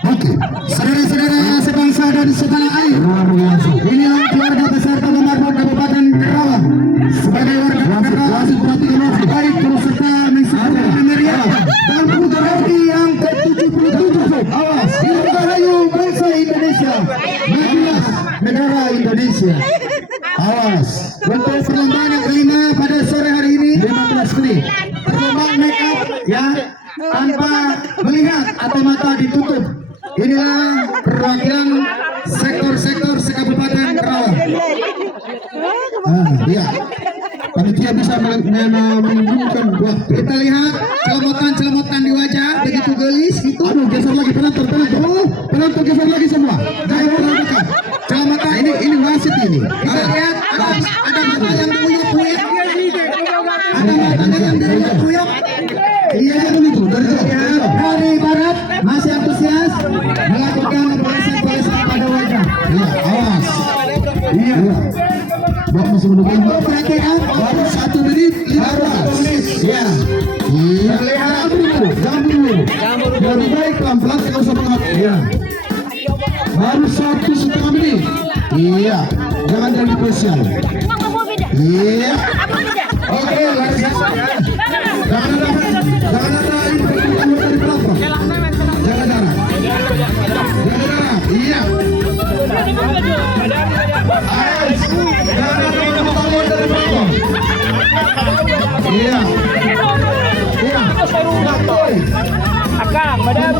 Oke, saudara-saudara sebangsa dan setanah air, inilah keluarga peserta Pemarbot Kabupaten Karawang. Sebagai warga Karawang, baik turut serta mensupport pemberian dan Putri yang ke-77. Awas, Dirgahayu bangsa Indonesia, majulah negara Indonesia. Awas, untuk perlombaan yang kelima pada sore hari ini 15 menit. Perlombaan make up ya, tanpa melihat atau mata ditutup. Inilah perwakilan sektor-sektor sekabupaten Karawang. Ya, panitia bisa menunjukkan buah. Kita lihat celemotan di wajah begitu gelis itu. Aduh, geser lagi penonton. Penonton geser lagi semua. Jangan terlalu dekat. Celemotan ini wasit ini. Kita lihat ada mata yang buyuk-buyuk. Ada matanya yang buyuk-buyuk. Iya begitu. Dari barat masih antusias melakukan polesan pada wajah. Iya, awas. Iya. Bok masih menunggu. Perhatikan, baru 1 menit 15. Iya. Iya. Lihat dulu, jangan dulu. Lebih baik pelan-pelan kita usah banget. Iya. Baru 1,5 menit. Iya. Jangan dari spesial. Iya. Oke, jangan ada ini dari pelapor. Jangan darah. Iya. Iya. Iya. Akang, badan.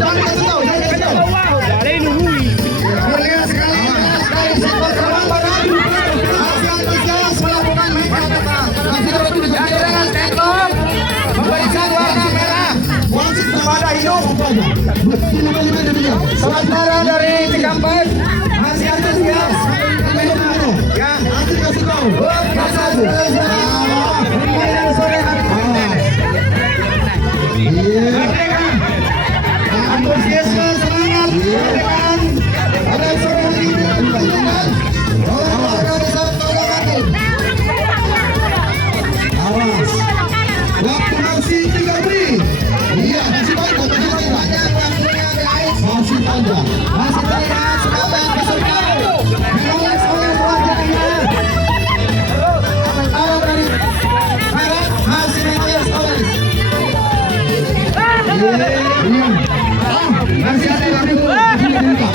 Jangan kasih tahu. Lain nurui. Mulia sekali sektor Karawang Barat. Masih antusias melakukan masih terus dengan sektor memberikan warna merah. Wasit kepada hidup. Sementara dari Cikampek masih antusias. Ya, nanti kasih tahu. Sore hari antusiasme semangat pada sore hari ini awas, waktu masih 3 menit. Iya, masih banyak, masih panjang, masih terlihat semangat peserta menulis oleh wajahnya. Kalau dari barat masih ditulis. Iya. Masih ada yang luar biasa.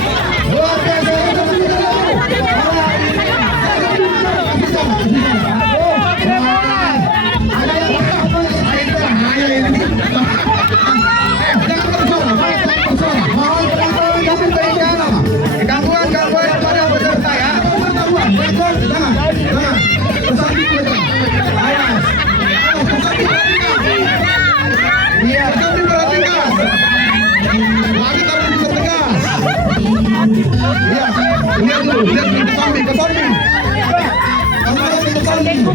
Gangguan pada peserta ya. Iya, tapi perhatikan. Wanita bisa tegas. Iya, lihat dulu, lihat ke samping. Kamera ke samping.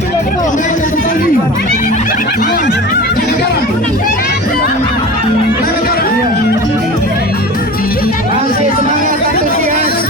Masih semangat antusias.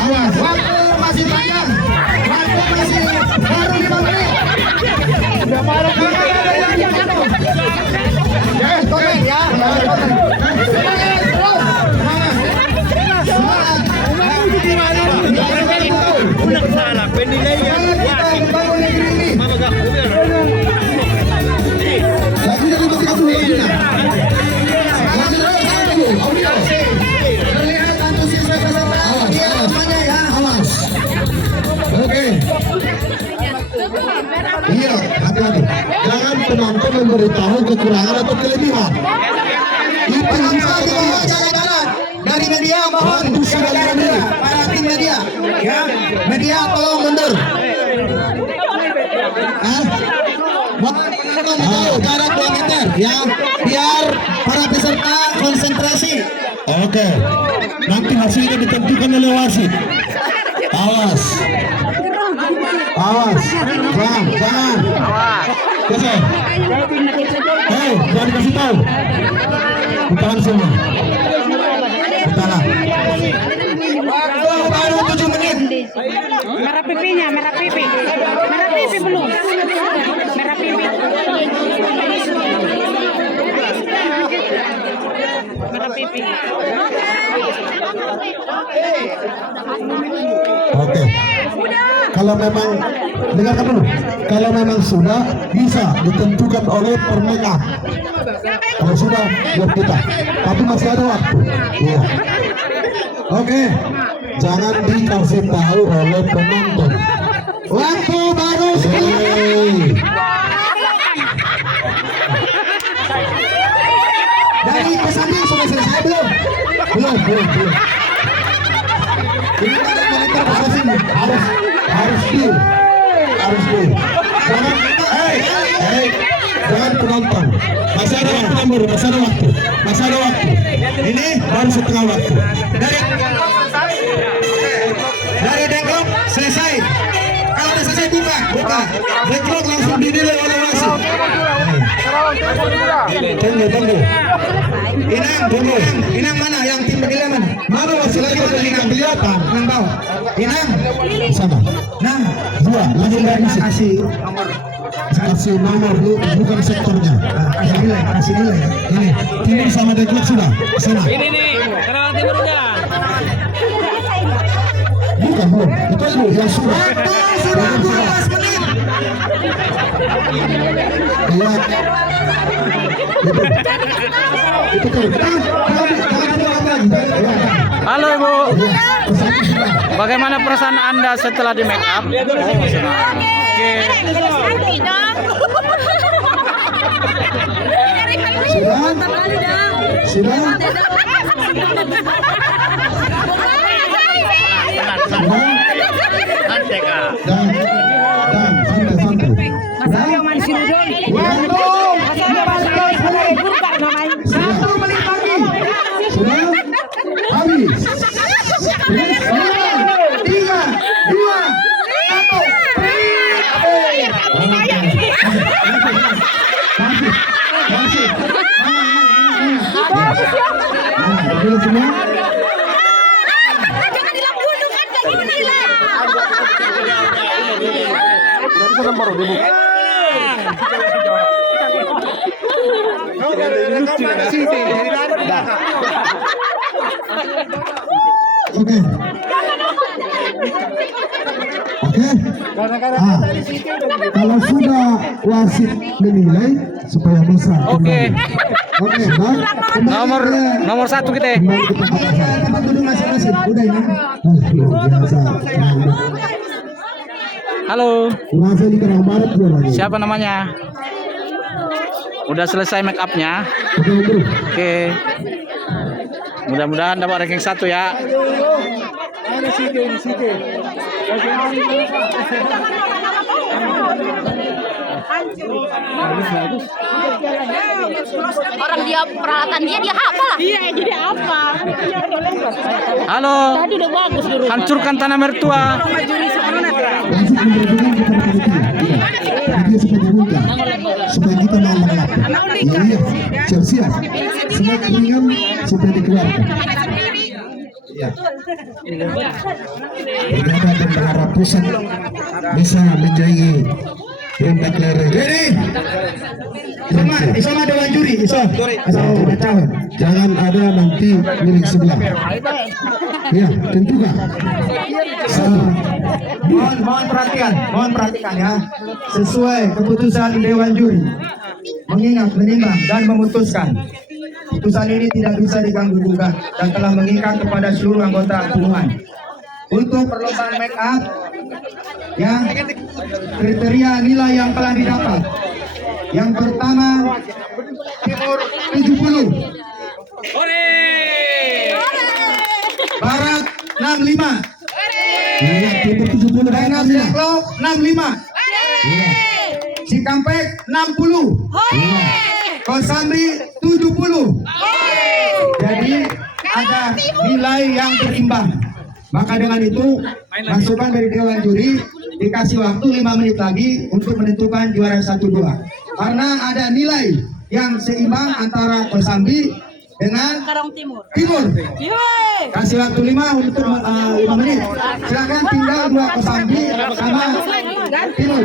Awas, waktu masih panjang. Waktu masih baru 5 menit. Komen ya. Terlihat antusiasme peserta. Awas. Oke. Iya, hati-hati. Jangan penonton memberitahu kekurangan atau kelebihan. Itu saja. Dari media mohon para tim media. Ya, media tolong mundur. Mohon tahu jarak 2 meter ya, biar para peserta konsentrasi. Oke. Nanti hasilnya ditentukan oleh wasit. Awas. Awas. Jangan. Geser. Hei, jangan dikasih tahu. Ditahan semua. Ditahan. Waktu baru 7 menit. Merah pipinya, merah pipi. Merah pipi belum. Merah pipi. Merah pipi. Oke. Kalau memang dengarkan dulu. Kalau memang sudah bisa ditentukan oleh permeka. Kalau sudah buat kita. Tapi masih ada waktu. Iya. Oke. Jangan dikasih tahu oleh penonton. Waktu baru 10 menit. Dari pesannya sudah selesai belum? Belum. Ini ada monitor harus ini, harus deal. Jangan penonton. Masih ada waktu, masih ada waktu. Ini baru setengah waktu. Dari dengklok selesai. Kalau udah selesai buka. Dengklok langsung dinilai oleh wasit. Tunggu. Inang mana? Yang tim begini mana? Mana wasit lagi tidak kelihatan? Inang bawah. Inang sana. Nah, 2 langsung dari kasih nomor bukan sektornya. Kasih nilai. Ini timur sama dengklok sudah. Sana. Ini nih, Karawang Timur udah. Bukan belum. Itu dulu yang sudah. Sudah 12 menit. Iya. Itu kan. Halo Ibu. Bagaimana perasaan Anda setelah di make up? Oke. Sudah. Oke. Kalau sudah wasit menilai supaya bisa. Oke. Oke, Bang. Nomor 1 kita. Kembali ke tempat duduk masing-masing. Udah ya. Luar biasa. Halo. Rasa di Kerang Barat juga lagi. Siapa namanya? Udah selesai make upnya. Oke, bro. Oke. Mudah-mudahan dapat ranking 1 ya. Orang dia peralatan dia hafal lah. Iya, jadi apa? Halo. Tadi udah bagus di rumah. Hancurkan tanah mertua. Wasit memberikan kita panitia. Dia supaya dibuka. Supaya kita mau melap. Iya. Siap-siap. Semua keringan supaya dikeluarkan. Iya. Berkata dan berharap pusat bisa menjadi Rentak lere. Jadi, Isoma Dewan Juri, jangan ada nanti milik sebelah. Ya, tentukan. Mohon perhatikan ya. Sesuai keputusan Dewan Juri, mengingat, menimbang dan memutuskan putusan ini tidak bisa diganggu gugat dan telah mengikat kepada seluruh anggota puluhan. Untuk perlombaan make up, ya, kriteria nilai yang telah didapat. Yang pertama, timur 70, barat 65, Timur 70 Rengas Dengklok 65, Cikampek 60, Kosambi 70. Jadi ada ada nilai yang berimbang. Maka dengan itu masukan dari Dewan Juri dikasih waktu 5 menit lagi untuk menentukan juara 1-2. Karena ada nilai yang seimbang antara Kosambi dengan Karang Timur. Timur. Yeay. Kasih waktu 5 untuk 5 menit. Silakan tinggal 2 Kosambi sama Timur.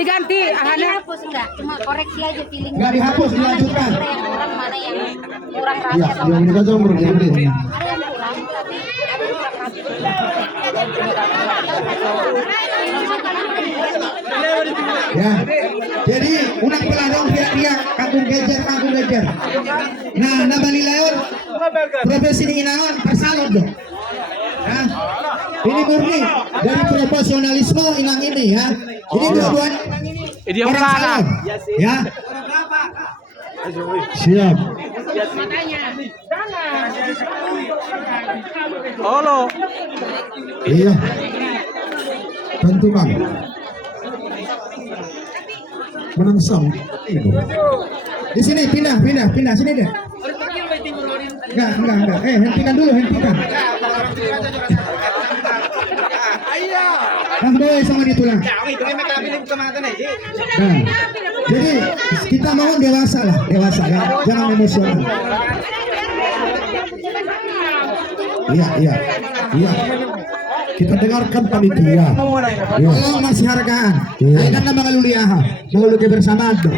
Diganti, ahana. Dihapus enggak? Cuma koreksi aja feeling. Enggak dihapus, dilanjutkan. Ada yang kurang, mana yang kurang Ya, rapi atau yang ini saja bro, yang ini. ada yang kurang tapi ada yang kurang rapi. Ya. Jadi unak peladong pihak-pihak kampung gejer. Nah, nabali layon profesi ini inaon persalot dong. Ya. Ini murni dari profesionalisme inang ini ya. Ini dua-duanya Dia orang bukan. salon. Ya. Siap. Halo. Iya. Tentukan. Menang sang. Di sini pindah sini deh. Enggak. Hentikan dulu. Nah, boleh sama ditulang. Nah, jadi kita mohon dewasa ya, jangan emosional. Iya. Kita dengarkan panitia. Iya. Tolong masih hargaan. Iya. Jangan na mengaluli aha, mengaluli kebersamaan dong.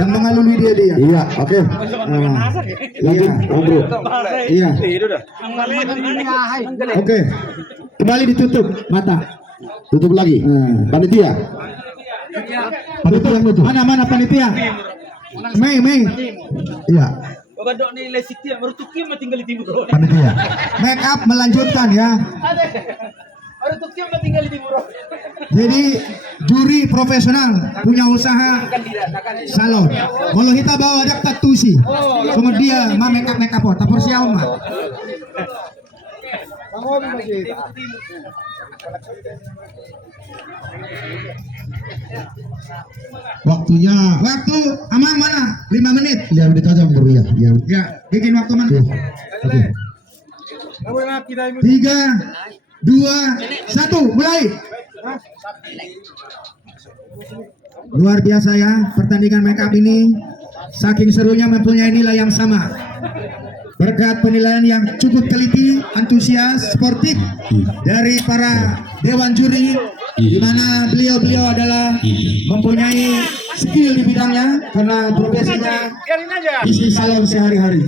Dan mengaluli dia. Iya, oke. Lanjut, bro. Iya. Oke. Kembali ditutup mata. Tutup lagi. Panitia. Panitia yang tutup. Mana panitia? Mei. Iya. Panitia. Make up melanjutkan ya. Jadi juri profesional punya usaha salon. Kalau kita bawa ada tatusi, cuma dia mah make up tapi siapa mah. Waktunya Waktu Amang mana? 5 menit. 5 menit aja bro ya. Iya. Ya, bikin waktu mana? Oke. 3, 2, 1, mulai. Luar biasa ya pertandingan make up ini. Saking serunya mempunyai nilai yang sama. Berkat penilaian yang cukup teliti, antusias, sportif dari para dewan juri, di mana beliau adalah mempunyai skill di bidangnya karena profesinya isi salon sehari-hari.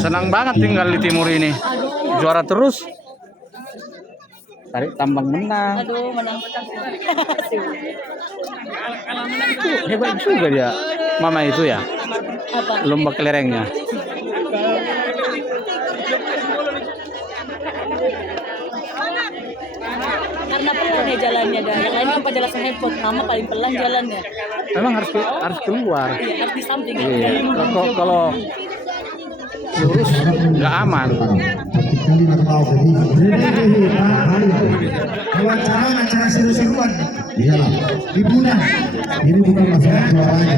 Senang banget tinggal di timur ini. Juara terus. Tarik tambang menang. Aduh, menang. Hebat juga dia. Mama itu ya. Apa? Lomba kelerengnya. Karena pelan ya jalannya, guys. Yang lain kan pada jalan handphone, nama paling pelan jalannya. Memang harus keluar. Iya, harus di samping. Iya. Kalau lurus nggak aman. Kali mau Wawancara acara seru-seruan, Iya. hiburan, Ini bukan masalah juaranya.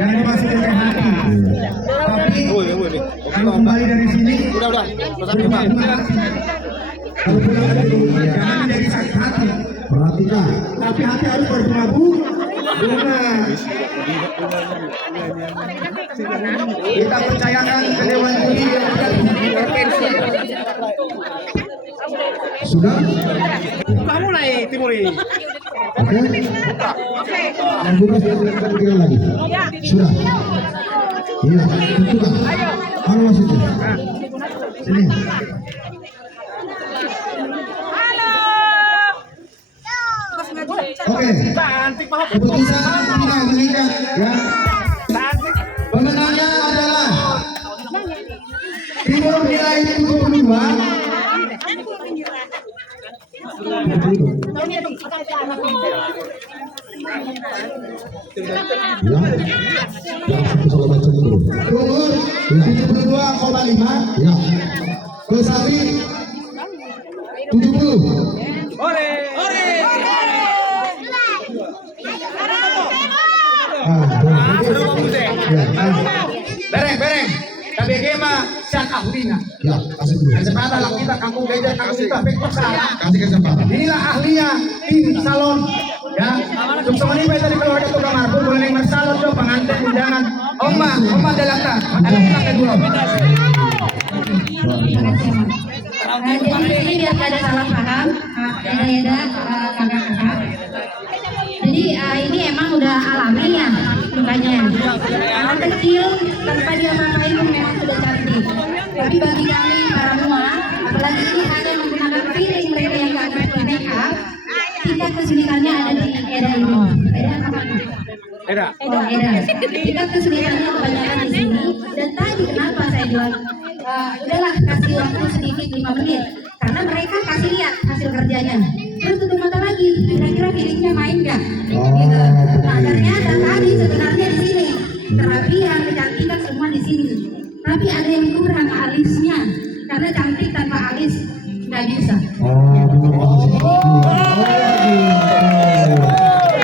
jangan dimasukin ke hati. Tapi kalau kembali dari sini, kalau pulang jangan dari sakit hati. Perhatikan. Tapi hati harus berbunga-bunga. Kita percayakan ke Dewan Juri provinsi. Sudah? Kamu naik timur ini. Oke. Yang buka kita tinggal lagi. Sudah. Iya. Tentukan. Mana masuknya? Sini. Oke. Keputusan final mengikat ya. Pemenangnya adalah Timur nilai 72. Ya. Yang satu kalau baca dulu. Timur 72,5. Ya. Kosambi 70. Bereng. Tapi gema siat ahlinya. Ya, kasih dulu. Kesempatan lah kita kampung gajah kampung kita pekor salah. Kasih kesempatan. Inilah ahlinya tim salon. Ya, untuk ini dari keluarga tukang marbun boleh bersalon dong pengantin undangan. Oma Delata, ada kita kedua. Jadi biar tidak ada salah paham, Eda, kakak-kakak. Jadi ini emang udah alami ya lukanya. Anak kecil tanpa dia apa-apain memang sudah cantik. Tapi bagi kami para mua, apalagi ini hanya menggunakan feeling mereka yang gak pakai makeup, tingkat kesulitannya ada di Eda ini. Eda apa? Eda. Oh, Eda. Tingkat kesulitannya kebanyakan di sini. Dan tadi kenapa saya bilang udahlah kasih waktu sedikit 5 menit karena mereka kasih lihat hasil kerjanya terus tutup mata lagi kira-kira feelingnya main nggak gitu. Nah ternyata tadi sebenarnya di sini kerapian kecantikan semua di sini tapi ada yang kurang alisnya karena cantik tanpa alis nggak bisa.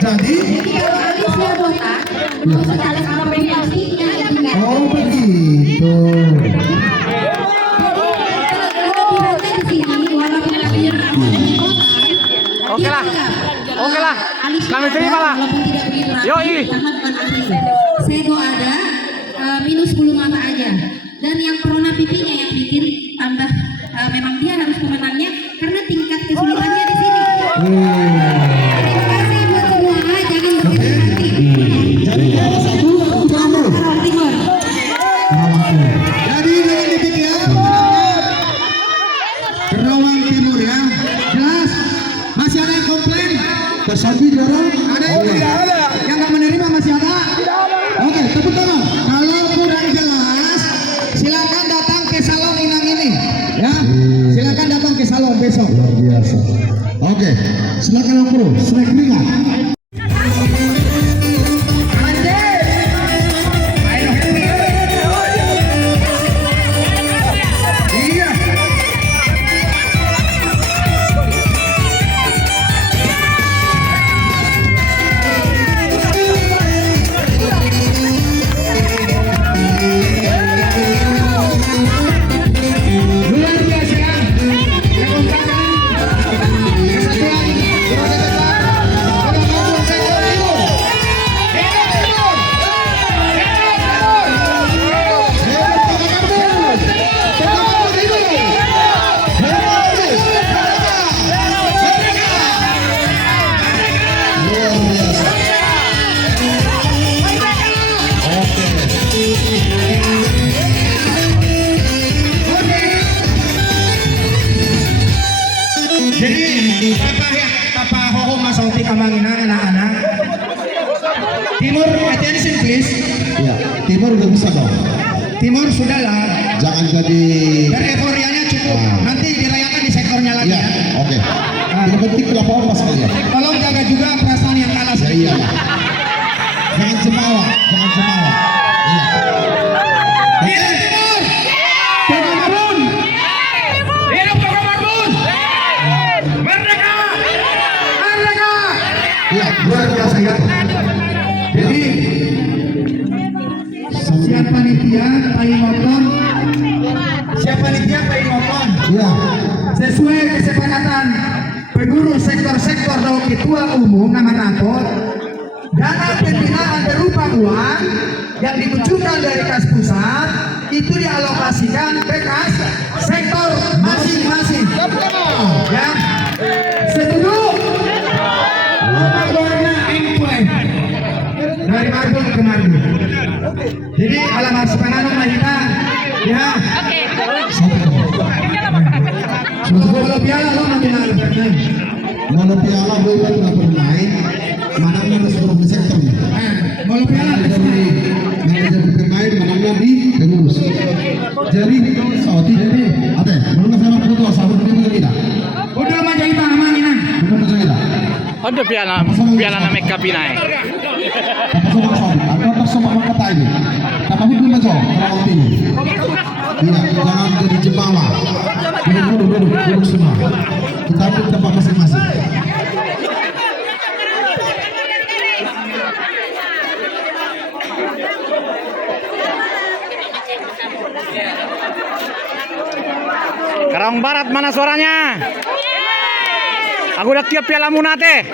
Jadi Kalau alisnya botak maksudnya alis apa plastiknya enggak. begitu. Oke lah. Kami terima lah. Yoi. Sedo ada, minus bulu mata aja. Dan yang corona pipinya yang bikin tambah, memang dia harus pemenangnya karena tingkat kesulitannya di sini. Terima kasih buat semua, jangan berhenti. Jadi juara satu kamu. Timur. Jadi dengan titik ya. Kerawang Timur ya. Jelas. Masih ada yang komplain? Tersabi juara? Ada yang tidak ada. Yang nggak menerima masih ada? Oke, tepuk tangan. Kalau kurang jelas, silakan datang ke salon Inang ini. Ya, silakan datang ke salon besok. Luar biasa. Oke, silakan Om Bro. Snack ringan. Jadi Papa Hoho masauti kamanginan anak-anak. Timur attention please. Ya, Timur udah bisa dong. Timur sudahlah. Jangan jadi. Dan euforianya cukup. Nanti dirayakan di sektornya lagi Ya, ya. oke. Tidak penting kelapa pas kalian. Tolong jaga juga perasaan yang kalah Ya sedikit. iya. Jangan cemawa, jangan cemawa. Iya. Hidup Timur! Tukang Marbun! Hidup Tukang Marbun! Merdeka! Merdeka! Iya, Luar biasa ya. Jadi siap panitia paling motor. Siap panitia paling motor. iya. Sesuai kesepakatan pengurus sektor-sektor dan ketua umum nama rapor, dana pembinaan berupa uang yang dikucurkan dari kas pusat itu dialokasikan ke kas sektor masing-masing. Ya, setuju? Nomornya input dari Marbun ke Marbun. Jadi alamat sepanjang kita, ya. Kalau piala lo nanti nanti. Mana piala gue itu nggak pernah main. Mana mana seluruh sektor. Kalau piala Dari manajer pemain mana di pengurus. Jadi saudi jadi ada. Belum sama foto sahur ini tidak. udah mah jadi pahaman ini. Belum tidak. Ada piala na make up inay. Sama saudi. Atau sama kata ini. Tapi belum macam kalau ini. Iya, jangan jadi jemawa. Duduk semua. Kita ambil tempat masing-masing. Karawang Barat mana suaranya? Aku udah tiap Piala Munate.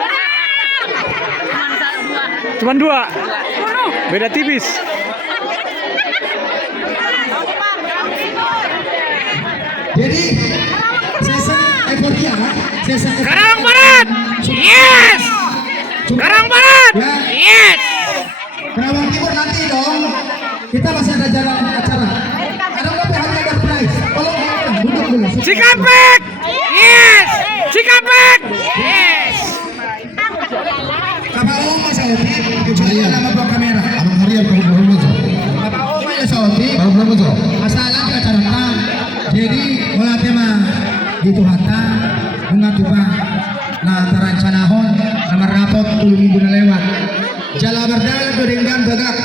Cuman 2. Beda tipis. Jadi season euforia, season Karawang Barat. Yes. Karawang Barat. Yes. Karawang Timur nanti dong. Kita masih ada jalan acara. Ada berapa hanya ada prize. Tolong duduk dulu. Cikampek. Yes. Cikampek. Yes. Bapak Oma Saudi, kecuali nama buat kamera. Abang Harian kalau belum aja. Bapak Oma ya Saudi. Kalau belum aja. Masalah di acara kita. Jadi mulai tema gitu hata mengatupa nah tarancanahon nomor rapot 10 minggu na lewat. Jala berdal berdenggan bagak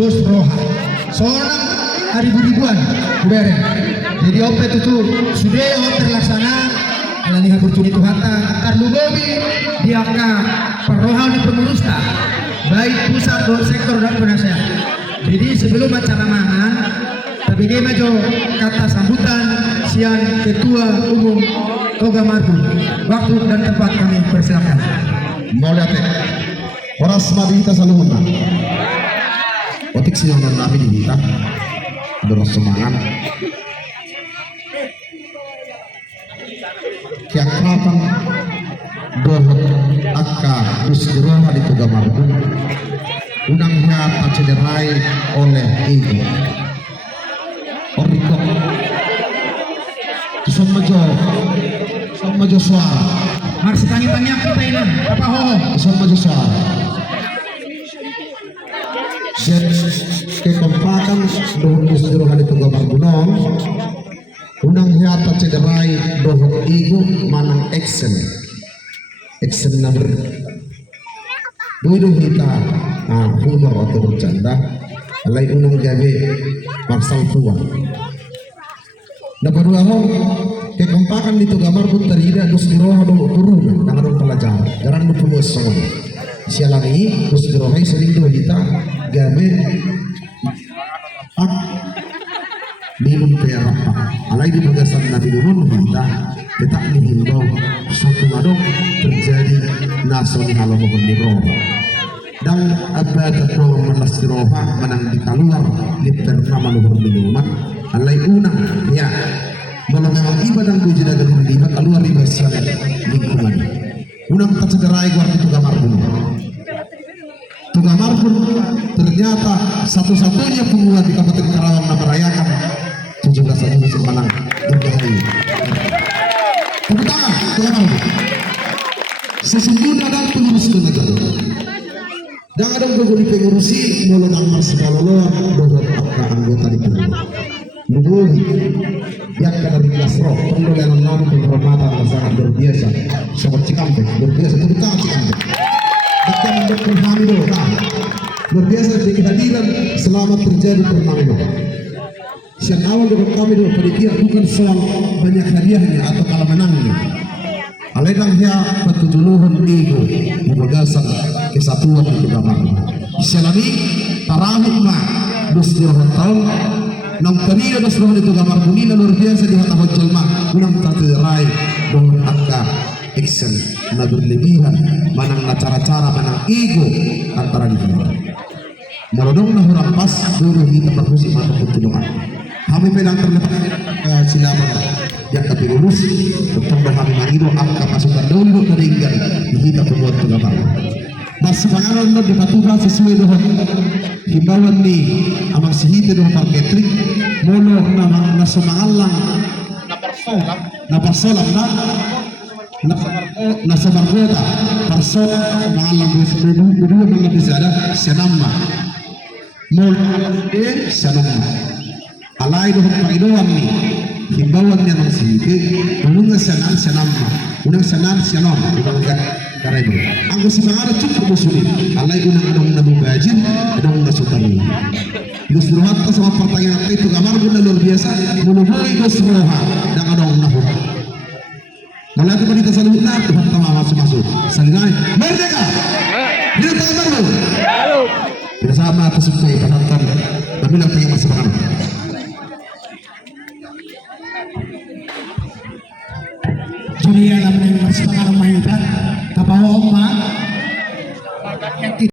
dos roha. Seorang hari ribuan beren. Jadi opet itu sudah terlaksana. Alani haburtun itu hata tarlugobi diaka perrohani pengurusnya baik pusat dan sektor dan penasehat. Jadi sebelum acara mangan tapi maju kata sambutan siang ketua umum Toga Marbu. Waktu dan tempat kami persilakan. Mau lihat Horas mari kita selalu menang. Otik siang dan nabi di kita terus semangat. Kiakrapan dohot akka dusdiroha di Toga Marbu. Unang hata cederai oleh ibu. Orikok Somajo suara Mars tangi-tangi kita ini apa ho Somajo suara dan kekompakan dohon dusdiroha di Toga Marbunon unang hiata cederai dohon igu manang eksen na Duido kita humor atau bercanda alai unang gawe marsal tua na baru ako kekompakan dito gamar pun terida dus diroha do turun na ngarong pelajar jarang do pumus semua siya lagi dus diroha sering do kita game minum pera alai di bagasan na dinurun kita kita dihimbau suatu madok terjadi nason halau mendiroha dan abadat no menasiroha menang di kaluar lipter nama luhur minuman alai unang ya kalau memang ibadah puji dan berlibat keluar di basian lingkungan unang tak cederai guard itu gamar pun ternyata satu-satunya penguat di Kabupaten Karawang yang merayakan 17 Agustus menang dirgahayu tepuk tangan Tugamar sesungguhnya ada pengurus negara dan ada yang dipengurusi mulai Mars Balolo dohot akka anggota di Nunggu yang dari Nasro pendolenan nama penghormatan yang sangat luar biasa sangat Cikampek luar biasa itu kita Cikampek kita mendukung Hamido luar biasa di kehadiran selamat terjadi turnamen siang awal dengan kami dulu panitia bukan soal banyak hadiahnya atau kalah menangnya alaidang ya petuduluhun ego di bagasan kesatuan di Toga Islami tarahum ma dus dirhotau nang taniya dos roh itu gambar bunina luar biasa di hata hojol ma unang terterai dohon akka eksen na berlebihan manang na cara-cara manang ego antara di kita merodong na hurang pas guru kita berfungsi mata pertolongan kami pedang terlepas silaman yang kami lulus bertambah kami mangido akka pasukan dahulu keringgan di kita pembuat Toga Mas pangalan mo dipatuga sesuai dengan himbauan ni amang sihite doon parketrik molo na sumangalang na parsolam na samargota parsolam mangalang berdua mga bisada senama molo senama alay doon pangidoan ni himbauan niya ng sihite unang senama unang senama karena itu, anggo semangat cukup musuhin. Alai unang anong nabubajin, anong nasutami. Lusrohat ka sa mga pertanyaan itu gamar pun luar biasa. Mulubuhi lusroha dan anong nahut. Malaki pa dito sa luhut na, Tuhan tama masuk-masuk. Salinay, merdeka! Dito tayo baru. Bersama atas sukai penonton, nabilang pengen masuk makan. Julia Lamanya Mas